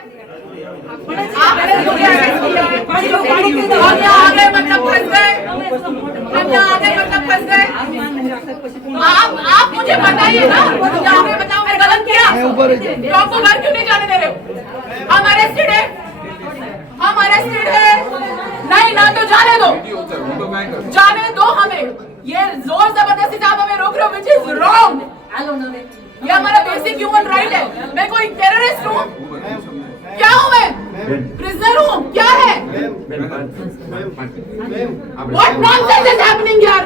आप मुझे बताइए ना, बताओ मैं गलत किया तो आपको घर क्यों नहीं जाने दे रहे हो? हम अरेस्टेड है नहीं ना, तो जाने दो हमें। ये जोर जबरदस्ती से आप हमें रोक रहे हो, विच इज रॉन्ग। ये हमारा बेसिक ह्यूमन राइट है। मैं कोई टेररिस्ट हूँ? क्या हूँ मैं? प्रिजनर हूँ? क्या है? What nonsense is happening here?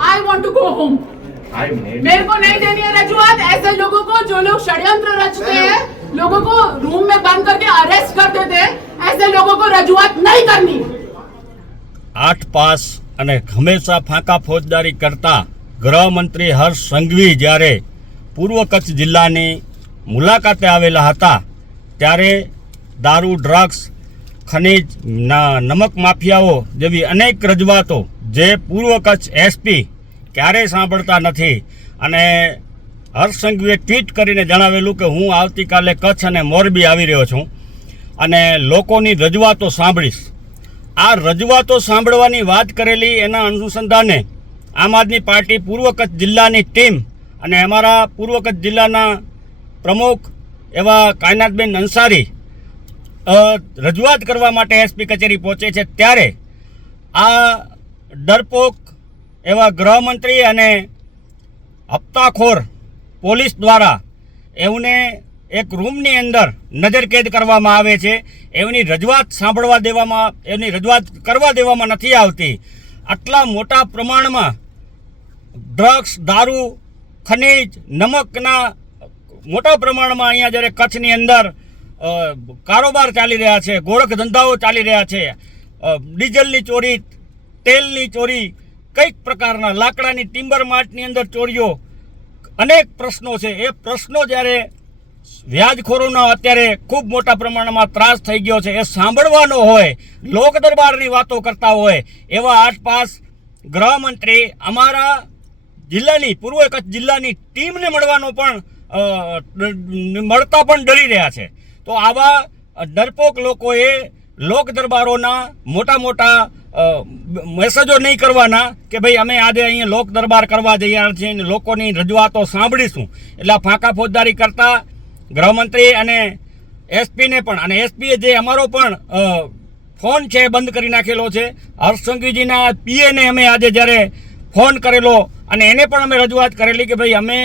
I want to go home. मेरे को नहीं देनी है रजूआत ऐसे लोगों को जो लोग षड्यंत्र रचते हैं, लोगों को रूम में बंद करके अरेस्ट कर देते हैं। ऐसे लोगों को रजूआत नहीं करनी। 8 પાસ અને હંમેશા ફાંકા ફોજદારી કરતા ગૃહમંત્રી હર્ષ સંઘવી જ્યારે પૂર્વ કચ્છ જિલ્લાની મુલાકાતે આવેલા હતા ત્યારે દારૂ, ડ્રગ્સ, ખનીજ, નમક માફિયાઓ જેવી અનેક રજૂઆતો જે પૂર્વ કચ્છ એસપી ક્યારેય સાંભળતા નથી અને હર્ષ સંઘવીએ ટ્વીટ કરીને જણાવેલું કે હું આવતીકાલે કચ્છ અને મોરબી આવી રહ્યો છું અને લોકોની રજૂઆતો સાંભળીશ। આ રજૂઆતો સાંભળવાની વાત કરેલી એના અનુસંધાને આમ આદમી પાર્ટી પૂર્વ કચ્છ જિલ્લાની ટીમ અને અમારા પૂર્વ કચ્છ જિલ્લાના પ્રમુખ એવા કાયનાતબેન અંસારી રજૂઆત કરવા માટે એસપી કચેરી પહોંચે છે ત્યારે આ ડરપોક એવા ગૃહમંત્રી અને હપ્તાખોર પોલીસ દ્વારા એમને એક રૂમની અંદર નજરકેદ કરવામાં આવે છે। એમની રજૂઆત એમની રજૂઆત કરવા દેવામાં નથી આવતી। આટલા મોટા પ્રમાણમાં ડ્રગ્સ, દારૂ, ખનીજ, નમકના મોટા પ્રમાણમાં અહીંયા જ્યારે કચ્છની અંદર કારોબાર ચાલી રહ્યા છે, ગોરખ ધંધાઓ ચાલી રહ્યા છે, ડીઝલની ચોરી, તેલની ચોરી, કઈક પ્રકારના લાકડાની ટિમ્બર માર્ટની અંદર ચોરીઓ, અનેક પ્રશ્નો છે। એ પ્રશ્નો જ્યારે વ્યાજખોરોનો અત્યારે ખૂબ મોટા પ્રમાણમાં ત્રાસ થઈ ગયો છે, એ સાંભળવાનો હોય, લોક દરબારની વાતો કરતા હોય એવા 8 પાસ ગૃહમંત્રી અમારા જિલ્લાની પૂર્વ કચ્છ જિલ્લાની ટીમને મળતા પણ ડરી રહ્યા છે। તો આવા ડરપોક લોકોએ લોક દરબારોના મોટા મોટા મેસેજો નહીં કરવાના કે ભાઈ અમે આજે અહીંયા લોક દરબાર કરવા જઈ રહ્યા છીએ અને લોકોની રજૂઆતો સાંભળીશું। એટલે ફાંકા ફોજદારી કરતા ગૃહમંત્રી અને એસપીને પણ અને એસપીએ જે અમારો પણ ફોન છે બંધ કરી નાખેલો છે। હર્ષ સંઘવીજીના પીએને અમે આજે જ્યારે ફોન કરેલો અને એને પણ અમે રજૂઆત કરેલી કે ભાઈ અમે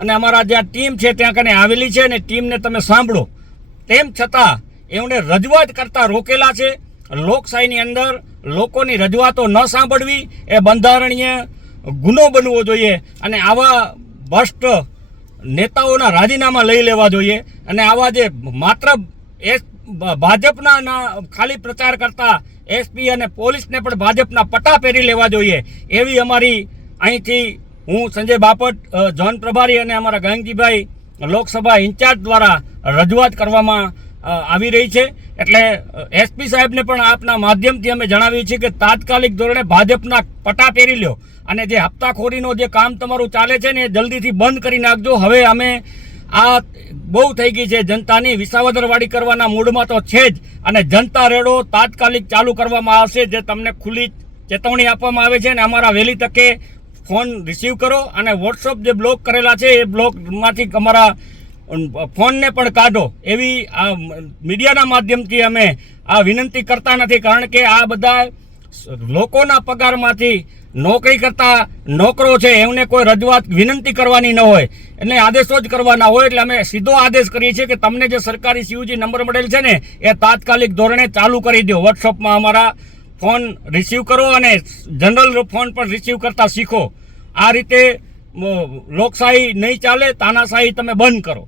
અને અમારા જ્યાં ટીમ છે ત્યાં કને આવેલી છે અને ટીમને તમે સાંભળો, તેમ છતાં એમને રજૂઆત કરતા રોકેલા છે। લોકશાહીની અંદર લોકોની રજૂઆતો ન સાંભળવી એ બંધારણીય ગુનો બનવો જોઈએ અને આવા ભ્રષ્ટ નેતાઓના રાજીનામા લઈ લેવા જોઈએ અને આવા જે માત્ર ભાજપના ખાલી પ્રચાર કરતા એસપી અને પોલીસને પણ ભાજપના પટ્ટા પહેરી લેવા જોઈએ એવી અમારી અહીંથી હું સંજય બાપટ ઝોન પ્રભારી અને અમારા ગંગજીભાઈ લોકસભા ઇન્ચાર્જ દ્વારા રજૂઆત કરવામાં આવી રહી છે। એટલે એસપી સાહેબને પણ આપના માધ્યમથી અમે જણાવીએ છીએ કે તાત્કાલિક ધોરણે ભાજપના પટ્ટા પહેરી લ્યો અને જે હપ્તાખોરીનો જે કામ તમારું ચાલે છે ને એ જલ્દીથી બંધ કરી નાખજો। હવે અમે આ બહુ થઈ ગઈ છે, જનતાની વિસાવદરવાડી કરવાના મૂડમાં તો છે જ અને જનતા રેડો તાત્કાલિક ચાલુ કરવામાં આવશે, જે તમને ખુલ્લી ચેતવણી આપવામાં આવે છે અને અમારા વહેલી તકે ફોન રિસીવ કરો અને વોટ્સઅપ જે બ્લોક કરેલા છે એ બ્લોકમાંથી અમારા ફોનને પણ કાઢો એવી આ મીડિયાના માધ્યમથી અમે આ વિનંતી કરતા નથી, કારણ કે આ બધા લોકોના પગારમાંથી નોકરી કરતા નોકરો છે એમને કોઈ રજૂઆત વિનંતી કરવાની ન હોય એટલે આદેશો જ કરવાના હોય। એટલે અમે સીધો આદેશ કરીએ છીએ કે તમને જે સરકારી સીયુજી નંબર મળેલ છે ને એ તાત્કાલિક ધોરણે ચાલુ કરી દો। વોટ્સઅપમાં અમારા ફોન રિસીવ કરો અને જનરલ ફોન પણ રિસીવ કરતા શીખો। આ રીતે લોકશાહી નહીં ચાલે, તાનાશાહી તમે બંધ કરો।